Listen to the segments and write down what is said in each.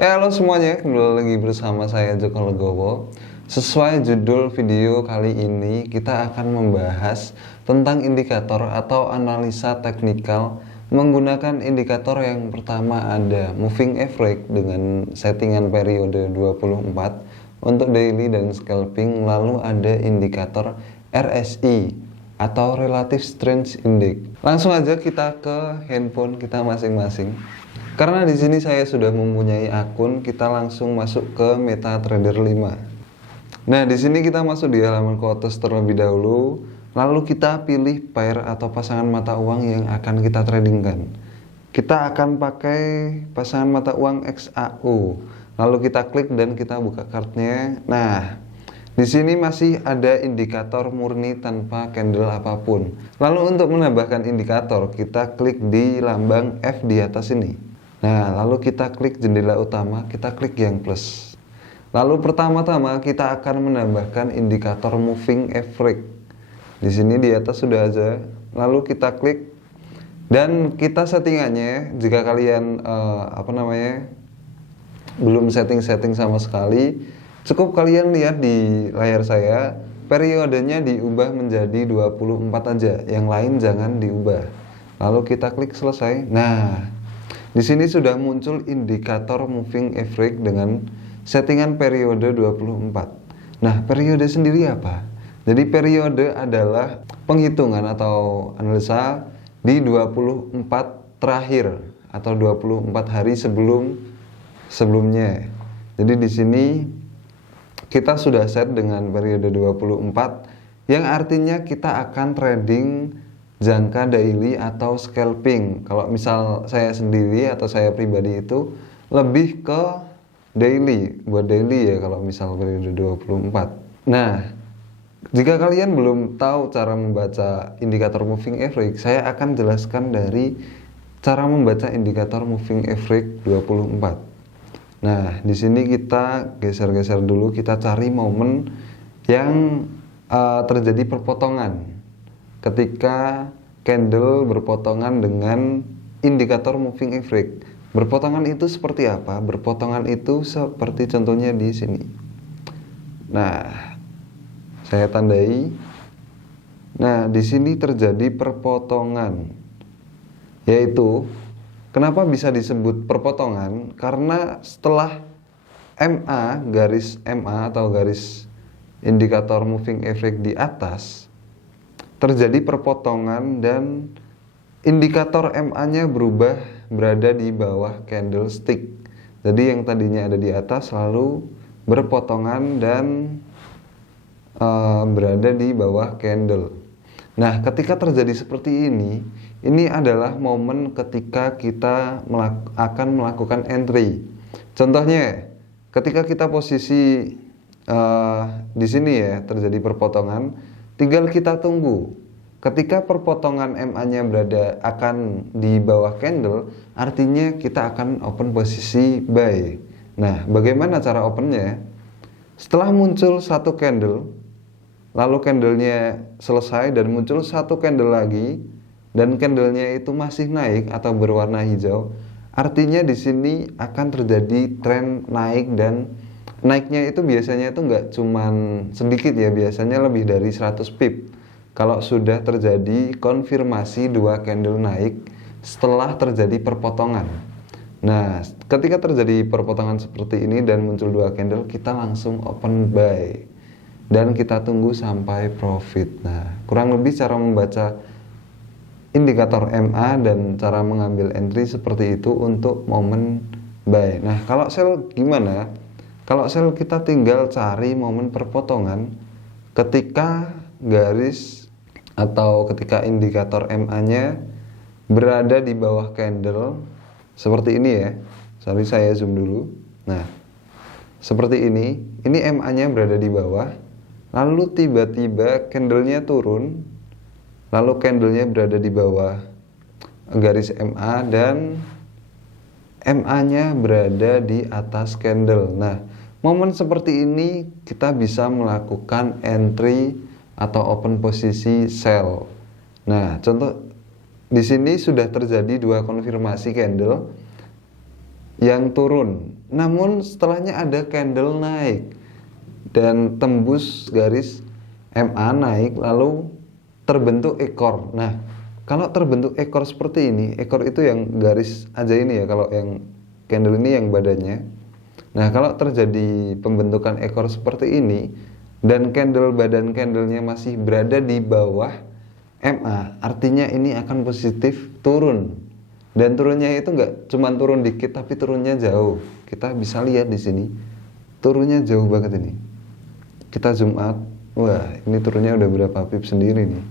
Ya, halo semuanya, kembali lagi bersama saya Joko Legowo. Sesuai judul video kali ini, kita akan membahas tentang indikator atau analisa teknikal menggunakan indikator yang pertama ada moving average dengan settingan periode 24 untuk daily dan scalping, lalu ada indikator RSI atau Relative Strength Index. Langsung aja kita ke handphone kita masing-masing. Karena di sini saya sudah mempunyai akun, kita langsung masuk ke MetaTrader 5. Nah, di sini kita masuk di halaman quotes terlebih dahulu, lalu kita pilih pair atau pasangan mata uang yang akan kita tradingkan. Kita akan pakai pasangan mata uang XAU. Lalu kita klik dan kita buka kartnya. Nah, di sini masih ada indikator murni tanpa candle apapun. Lalu untuk menambahkan indikator, kita klik di lambang F di atas ini. Nah, lalu kita klik jendela utama, kita klik yang plus. Lalu pertama-tama kita akan menambahkan indikator moving average. Di sini di atas sudah ada. Lalu kita klik dan kita settingannya jika kalian belum setting-setting sama sekali, cukup kalian lihat di layar saya, periodenya diubah menjadi 24 aja, yang lain jangan diubah. Lalu kita klik selesai. Nah, di sini sudah muncul indikator moving average dengan settingan periode 24. Nah, periode sendiri apa? Jadi periode adalah penghitungan atau analisa di 24 terakhir atau 24 hari sebelumnya. Jadi di sini kita sudah set dengan periode 24 yang artinya kita akan trading jangka daily atau scalping. Kalau misal saya sendiri atau saya pribadi itu lebih ke daily, buat daily ya kalau misal periode 24. Nah, jika kalian belum tahu cara membaca indikator moving average, saya akan jelaskan dari cara membaca indikator moving average 24. Nah, di sini kita geser-geser dulu, kita cari momen yang terjadi perpotongan ketika candle berpotongan dengan indikator moving average. Berpotongan itu seperti apa? Berpotongan itu seperti contohnya di sini. Nah, saya tandai. Nah, di sini terjadi perpotongan. Yaitu, kenapa bisa disebut perpotongan? Karena setelah MA, garis MA atau garis indikator moving average di atas, terjadi perpotongan dan indikator MA-nya berada di bawah candlestick. Jadi yang tadinya ada di atas lalu berpotongan dan berada di bawah candle. Nah, ketika terjadi seperti ini adalah momen ketika kita akan melakukan entry. Contohnya, ketika kita posisi di sini ya terjadi perpotongan, tinggal kita tunggu. Ketika perpotongan MA-nya akan di bawah candle, artinya kita akan open posisi buy. Nah, bagaimana cara opennya? Setelah muncul satu candle, lalu candlenya selesai dan muncul satu candle lagi, dan candlenya itu masih naik atau berwarna hijau, artinya di sini akan terjadi tren naik, dan naiknya itu biasanya itu nggak cuman sedikit ya, biasanya lebih dari 100 pip kalau sudah terjadi konfirmasi dua candle naik setelah terjadi perpotongan. Nah, ketika terjadi perpotongan seperti ini dan muncul dua candle, kita langsung open buy dan kita tunggu sampai profit. Nah, kurang lebih cara membaca indikator MA dan cara mengambil entry seperti itu untuk momen buy. Nah, kalau sell gimana? Kalau sell kita tinggal cari momen perpotongan ketika garis atau ketika indikator MA-nya berada di bawah candle seperti ini ya. Sorry, saya zoom dulu. Nah, seperti ini MA-nya berada di bawah, lalu tiba-tiba candlenya turun, lalu candlenya berada di bawah garis MA dan MA-nya berada di atas candle. Nah, momen seperti ini kita bisa melakukan entry atau open posisi sell. Nah, contoh di sini sudah terjadi dua konfirmasi candle yang turun, namun setelahnya ada candle naik dan tembus garis MA naik lalu terbentuk ekor. Nah, kalau terbentuk ekor seperti ini, ekor itu yang garis aja ini ya, kalau yang candle ini yang badannya. Nah, kalau terjadi pembentukan ekor seperti ini dan badan candlenya masih berada di bawah MA, artinya ini akan positif turun. Dan turunnya itu nggak cuma turun dikit, tapi turunnya jauh. Kita bisa lihat di sini, turunnya jauh banget ini. Kita zoom out, wah ini turunnya udah berapa pips sendiri nih.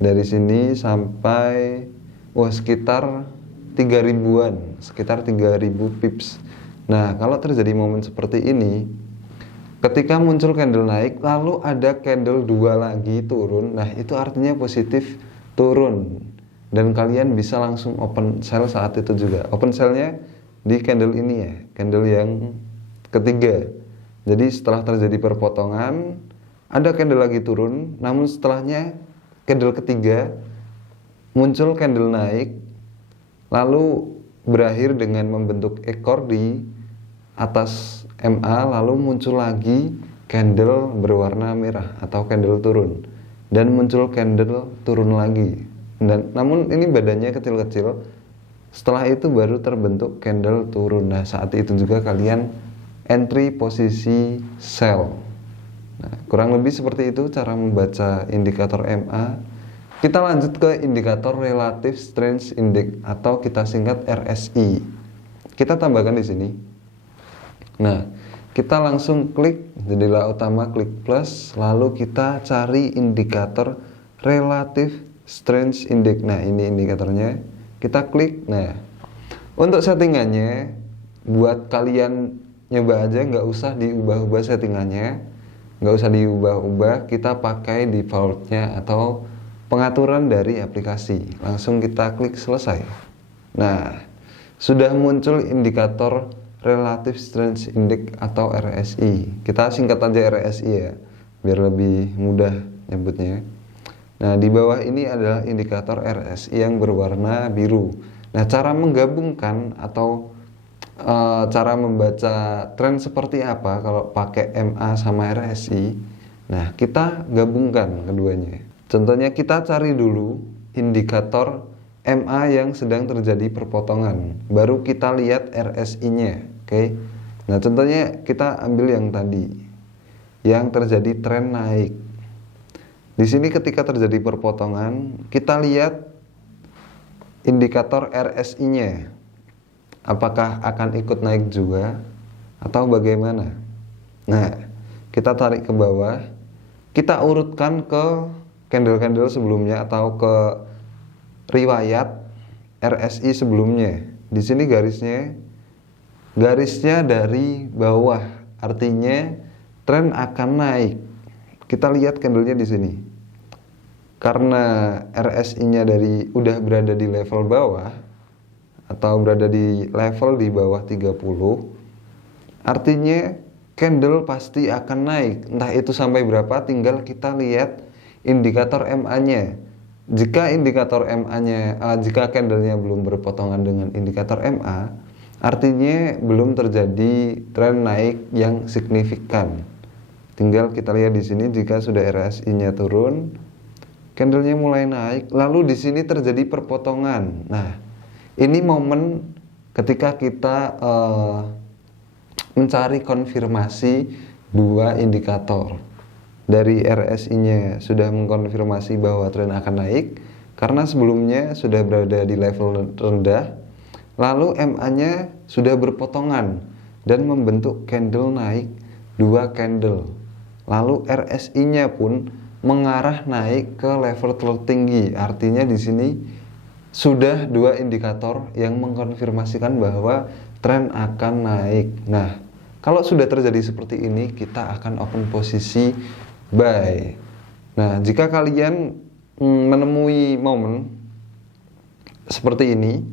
Dari sini sampai, wah sekitar 3000-an, sekitar 3000 pips. Nah, kalau terjadi momen seperti ini, ketika muncul candle naik, lalu ada candle dua lagi turun, nah itu artinya positif turun. Dan kalian bisa langsung open sell saat itu juga. Open sell-nya di candle ini ya, candle yang ketiga. Jadi setelah terjadi perpotongan, ada candle lagi turun, namun setelahnya candle ketiga muncul candle naik, lalu berakhir dengan membentuk ekor di atas MA, lalu muncul lagi candle berwarna merah atau candle turun, dan muncul candle turun lagi. Dan namun ini badannya kecil-kecil. Setelah itu baru terbentuk candle turun. Nah, saat itu juga kalian entry posisi sell. Nah, kurang lebih seperti itu cara membaca indikator MA. Kita lanjut ke indikator Relative Strength Index atau kita singkat RSI. Kita tambahkan di sini. Nah, kita langsung klik jendela utama, klik plus, lalu kita cari indikator Relative Strength Index. Nah, ini indikatornya. Kita klik. Nah, untuk settingannya, buat kalian nyoba aja, nggak usah diubah-ubah settingannya, nggak usah diubah-ubah. Kita pakai defaultnya atau pengaturan dari aplikasi. Langsung kita klik selesai. Nah, sudah muncul indikator Relative Strength Index atau RSI. Kita singkat aja RSI ya, biar lebih mudah nyebutnya. Nah, di bawah ini adalah indikator RSI yang berwarna biru. Nah, cara menggabungkan atau cara membaca tren seperti apa kalau pakai MA sama RSI. Nah, kita gabungkan keduanya. Contohnya kita cari dulu indikator MA yang sedang terjadi perpotongan, baru kita lihat RSI-nya. Oke. Nah, contohnya kita ambil yang tadi, yang terjadi tren naik. Di sini ketika terjadi perpotongan, kita lihat indikator RSI-nya. Apakah akan ikut naik juga atau bagaimana? Nah, kita tarik ke bawah, kita urutkan ke candle-candle sebelumnya atau ke riwayat RSI sebelumnya. Di sini garisnya dari bawah, artinya tren akan naik. Kita lihat candlenya di sini. Karena RSI-nya udah berada di level bawah atau berada di level di bawah 30, artinya candle pasti akan naik. Entah itu sampai berapa, tinggal kita lihat indikator MA-nya. Jika jika candlenya belum berpotongan dengan indikator MA, artinya belum terjadi tren naik yang signifikan. Tinggal kita lihat di sini, jika sudah RSI-nya turun, candlenya mulai naik, lalu di sini terjadi perpotongan. Nah, ini momen ketika kita mencari konfirmasi dua indikator. Dari RSI-nya sudah mengkonfirmasi bahwa tren akan naik karena sebelumnya sudah berada di level rendah, lalu MA-nya sudah berpotongan dan membentuk candle naik, dua candle. Lalu RSI-nya pun mengarah naik ke level tertinggi. Artinya di sini sudah dua indikator yang mengkonfirmasikan bahwa tren akan naik. Nah, kalau sudah terjadi seperti ini, kita akan open posisi buy. Nah, jika kalian menemui momen seperti ini,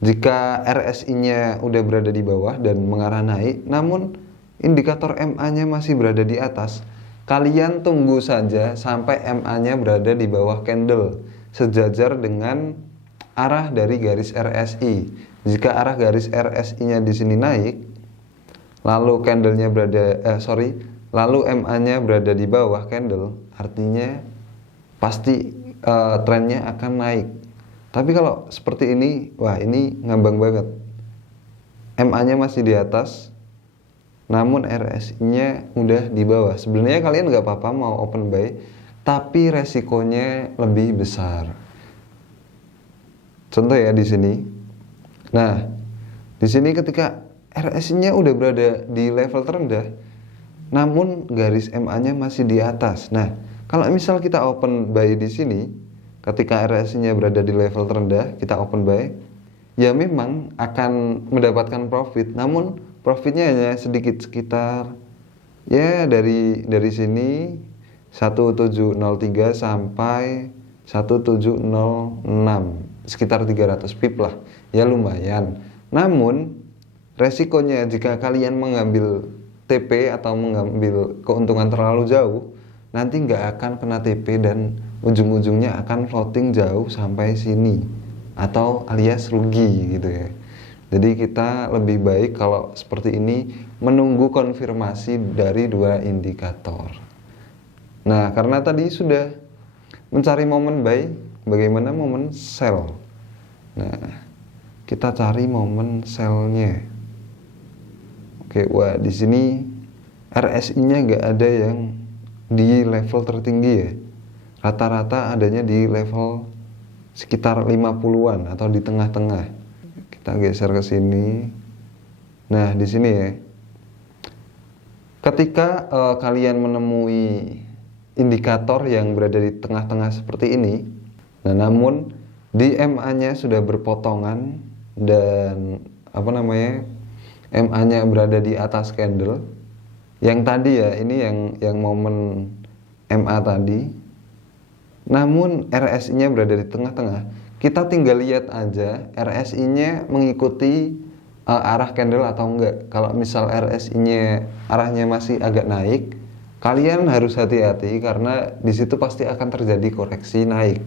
jika RSI-nya udah berada di bawah dan mengarah naik, namun indikator MA-nya masih berada di atas, kalian tunggu saja sampai MA-nya berada di bawah candle, sejajar dengan arah dari garis RSI. jika arah garis RSI-nya di sini naik, lalu candlenya lalu MA-nya berada di bawah candle, artinya pasti trennya akan naik. Tapi kalau seperti ini, wah ini ngambang banget. MA-nya masih di atas, namun RSI-nya udah di bawah. Sebenarnya kalian nggak apa-apa mau open buy, tapi resikonya lebih besar. Contoh ya di sini. Nah, di sini ketika RSI-nya udah berada di level terendah, namun garis MA-nya masih di atas. Nah, kalau misal kita open buy di sini, ketika RSI-nya berada di level terendah, kita open buy, ya memang akan mendapatkan profit, namun profitnya hanya sedikit, sekitar ya dari sini 1703 sampai 1706, sekitar 300 pip lah, ya lumayan. Namun resikonya jika kalian mengambil TP atau mengambil keuntungan terlalu jauh, nanti nggak akan kena TP dan ujung-ujungnya akan floating jauh sampai sini, atau alias rugi gitu ya. Jadi kita lebih baik kalau seperti ini menunggu konfirmasi dari dua indikator. Nah, karena tadi sudah mencari momen buy, bagaimana momen sell? Nah, kita cari momen sell-nya. Oke, wah di sini RSI-nya nggak ada yang di level tertinggi ya. Rata-rata adanya di level sekitar 50-an atau di tengah-tengah. Kita geser ke sini. Nah, di sini ya. Ketika kalian menemui indikator yang berada di tengah-tengah seperti ini, nah namun di MA-nya sudah berpotongan dan MA-nya berada di atas candle. Yang tadi ya, ini yang momen MA tadi. Namun RSI-nya berada di tengah-tengah. Kita tinggal lihat aja RSI-nya mengikuti arah candle atau enggak. Kalau misal RSI-nya arahnya masih agak naik, kalian harus hati-hati karena di situ pasti akan terjadi koreksi naik.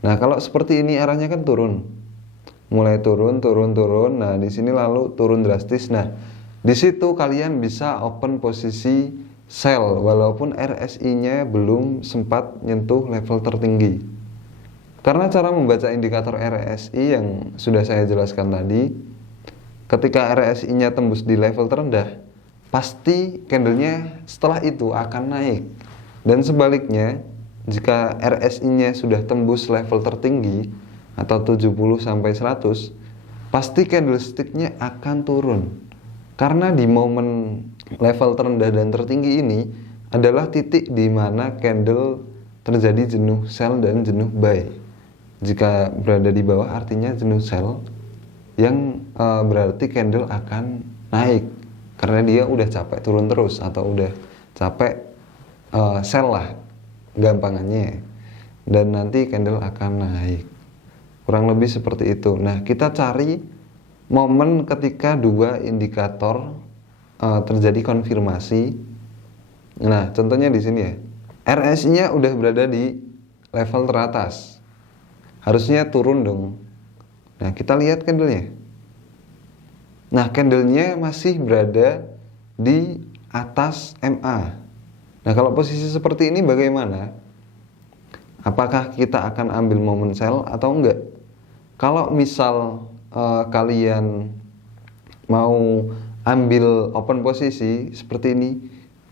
Nah, kalau seperti ini arahnya kan turun. Mulai turun. Nah, di sini lalu turun drastis. Nah, di situ kalian bisa open posisi sell walaupun RSI-nya belum sempat nyentuh level tertinggi. Karena cara membaca indikator RSI yang sudah saya jelaskan tadi, ketika RSI-nya tembus di level terendah, pasti candlenya setelah itu akan naik. Dan sebaliknya, jika RSI-nya sudah tembus level tertinggi atau 70 sampai 100, pasti candlestick-nya akan turun. Karena di momen level terendah dan tertinggi ini adalah titik di mana candle terjadi jenuh sell dan jenuh buy. Jika berada di bawah artinya jenuh sell, yang berarti candle akan naik karena dia udah capek turun terus atau udah capek sell lah gampangannya, dan nanti candle akan naik. Kurang lebih seperti itu. Nah, kita cari momen ketika dua indikator terjadi konfirmasi. Nah, contohnya di sini ya. RSI-nya udah berada di level teratas. Harusnya turun dong. Nah, kita lihat candlenya. Nah, candlenya masih berada di atas MA. Nah, kalau posisi seperti ini bagaimana? Apakah kita akan ambil momen sell atau enggak? Kalau misal kalian mau ambil open posisi seperti ini,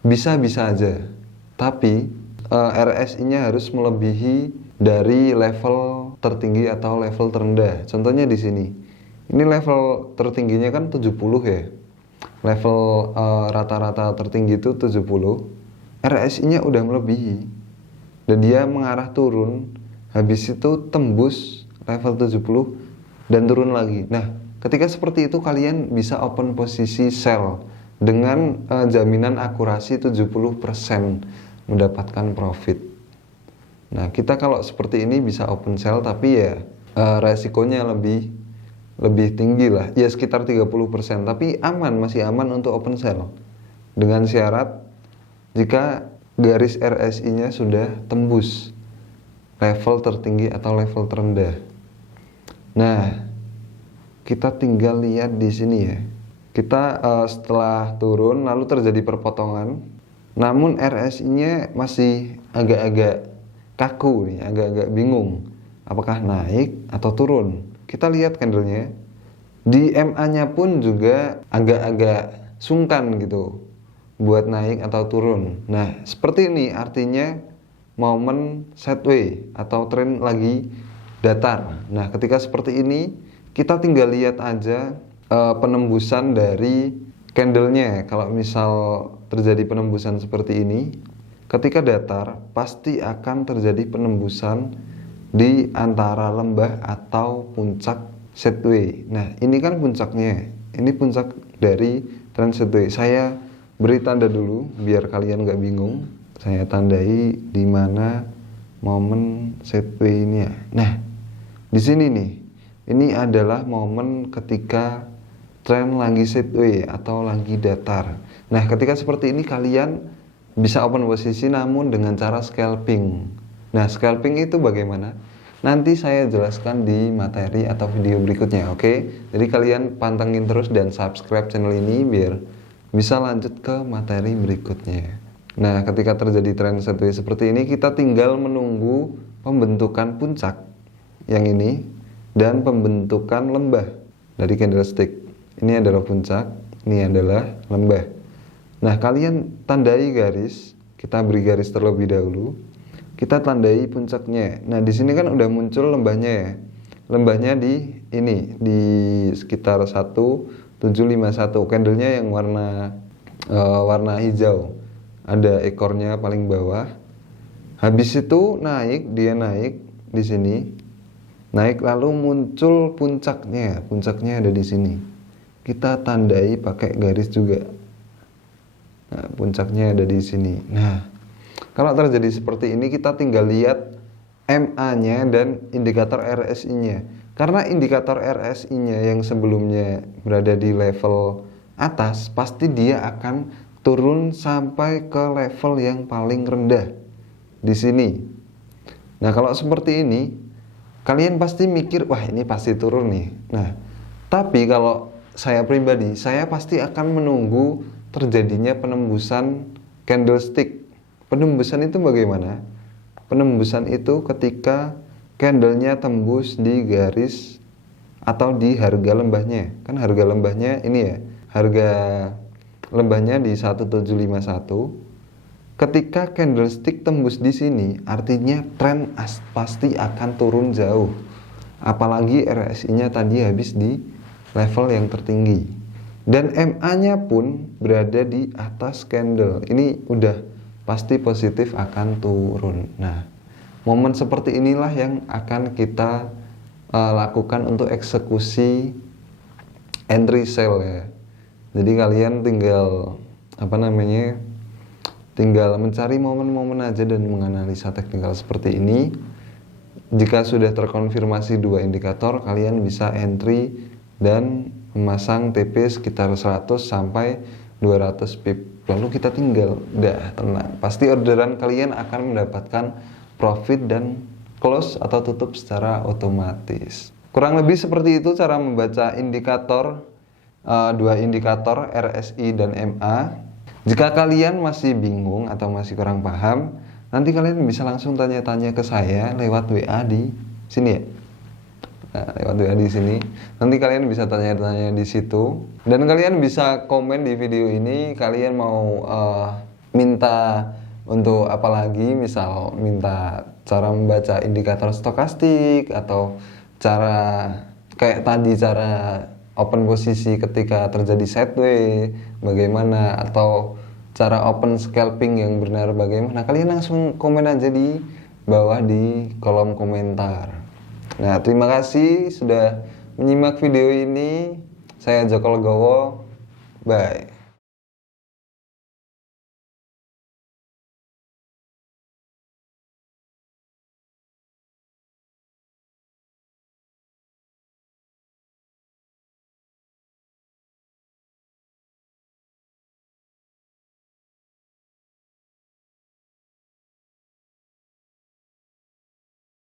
bisa-bisa aja. Tapi RSI-nya harus melebihi dari level tertinggi atau level terendah. Contohnya di sini. Ini level tertingginya kan 70 ya. Level rata-rata tertinggi itu 70. RSI-nya udah melebihi. Dan dia mengarah turun. Habis itu tembus level 70 dan turun lagi. Nah, ketika seperti itu kalian bisa open posisi sell dengan jaminan akurasi 70% mendapatkan profit. Nah, kita kalau seperti ini bisa open sell, tapi ya resikonya lebih tinggi lah, ya sekitar 30%, tapi aman, masih aman untuk open sell. Dengan syarat jika garis RSI-nya sudah tembus level tertinggi atau level terendah. Nah, kita tinggal lihat di sini ya. Kita setelah turun lalu terjadi perpotongan, namun RSI-nya masih agak-agak kaku nih, agak-agak bingung apakah naik atau turun. Kita lihat candlenya, di MA-nya pun juga agak-agak sungkan gitu buat naik atau turun. Nah, seperti ini artinya momen sideways atau tren lagi datar. Nah, ketika seperti ini kita tinggal lihat aja penembusan dari candlenya. Kalau misal terjadi penembusan seperti ini, ketika datar pasti akan terjadi penembusan di antara lembah atau puncak sideways. Nah, ini kan puncaknya, ini puncak dari tren sideways. Saya beri tanda dulu biar kalian nggak bingung. Saya tandai di mana momen sideways ini ya. Nah, di sini nih, ini adalah momen ketika tren lagi sideways atau lagi datar. Nah, ketika seperti ini kalian bisa open posisi namun dengan cara scalping. Nah, scalping itu bagaimana? Nanti saya jelaskan di materi atau video berikutnya, oke? Jadi kalian pantengin terus dan subscribe channel ini biar bisa lanjut ke materi berikutnya. Nah, ketika terjadi tren sideways seperti ini, kita tinggal menunggu pembentukan puncak yang ini dan pembentukan lembah dari candlestick. Ini adalah puncak, ini adalah lembah. Nah, kalian tandai garis, kita beri garis terlebih dahulu. Kita tandai puncaknya. Nah, di sini kan udah muncul lembahnya ya. Lembahnya di ini, di sekitar 1751. Candlenya yang warna hijau. Ada ekornya paling bawah. Habis itu naik, dia naik di sini. Naik lalu muncul puncaknya. Puncaknya ada di sini. Kita tandai pakai garis juga. Nah, puncaknya ada di sini. Nah, kalau terjadi seperti ini kita tinggal lihat MA-nya dan indikator RSI-nya. Karena indikator RSI-nya yang sebelumnya berada di level atas, pasti dia akan turun sampai ke level yang paling rendah di sini. Nah, kalau seperti ini, kalian pasti mikir, wah ini pasti turun nih. Nah, tapi kalau saya pribadi, saya pasti akan menunggu terjadinya penembusan candlestick. Penembusan itu bagaimana? Penembusan itu ketika candlenya tembus di garis atau di harga lembahnya. Kan harga lembahnya ini ya, harga lembahnya di 1751. Ketika candlestick tembus di sini, artinya tren pasti akan turun jauh. Apalagi RSI-nya tadi habis di level yang tertinggi. Dan MA-nya pun berada di atas candle. Ini udah pasti positif akan turun. Nah, momen seperti inilah yang akan kita lakukan untuk eksekusi entry sell ya. Jadi kalian tinggal tinggal mencari momen-momen aja dan menganalisa teknikal seperti ini. Jika sudah terkonfirmasi dua indikator, kalian bisa entry dan memasang TP sekitar 100 sampai 200 pip. Lalu kita tinggal udah tenang. Pasti orderan kalian akan mendapatkan profit dan close atau tutup secara otomatis. Kurang lebih seperti itu cara membaca indikator, dua indikator RSI dan MA. Jika kalian masih bingung atau masih kurang paham, nanti kalian bisa langsung tanya-tanya ke saya lewat WA di sini ya. Nah, lewat WA di sini. Nanti kalian bisa tanya-tanya di situ. Dan kalian bisa komen di video ini. Kalian mau minta untuk apa lagi? Misal minta cara membaca indikator stokastik atau cara kayak tadi cara open posisi ketika terjadi sideways bagaimana, atau cara open scalping yang benar bagaimana, kalian langsung komen aja di bawah di kolom komentar. Nah, terima kasih sudah menyimak video ini. Saya Joko Legowo. Bye.